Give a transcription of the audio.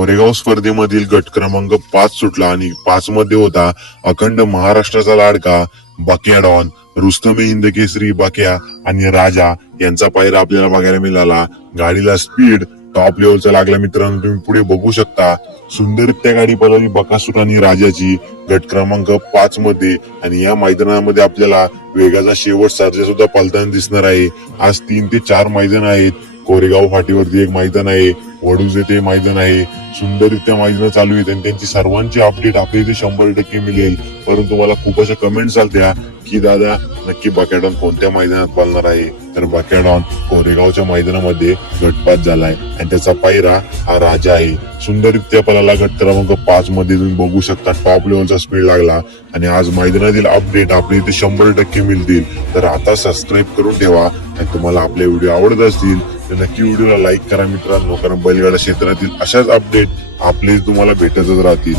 कोरेगाव स्पर्धेमधील गट क्रमांक 5 सुटला आणि 5 मध्ये होता अखंड महाराष्ट्राचा लाडका बाक्या डॉन, रुस्तमे हिंदकेसरी बाक्या आणि राजा यांचा पायरा आपल्याला बघायला मिळाला। गाडीला स्पीड टॉप लेवलचा लागला मित्रांनो, तुम्ही पुढे बघू शकता। सुंदररित्या गाडी पळवली बकासूर आणि राजाची गट क्रमांक 5 मध्ये। आणि या मैदानामध्ये आपल्याला वेगाचा शेवट सर्जा सुद्धा पळताना दिसणार आहे। आज 3 ते 4 मैदान आहेत। कोरेगाव फाटीवरती एक मैदान आहे, वडूज येथे मैदान आहे। सुंदररित्या मैदान चालू आहेत आणि त्यांची सर्वांची अपडेट आपल्या इथे 100% मिळेल। परंतु मला खूप अशा कमेंट्स आलत्या की दादा नक्की बकॅडॉन कोणत्या मैदानात पळणार आहे, तर बकॅडॉन कोरेगावच्या मैदानामध्ये गटपात झालाय आणि त्याचा पायरा हा राजा आहे। सुंदररित्या पळाला गट क्रमांक 5 मध्ये, तुम्ही बघू शकता टॉप लेवलचा स्पीड लागला। आणि आज मैदानातील अपडेट आपल्या इथे 100% मिळतील। तर आता सबस्क्राईब करून ठेवा आणि तुम्हाला आपले व्हिडिओ आवडत असतील तर नक्की व्हिडिओला लाईक करा मित्रांनो, कारण बैलगाडा क्षेत्रातील अशाच अपडेट आपले तुम्हाला भेटतच राहतील।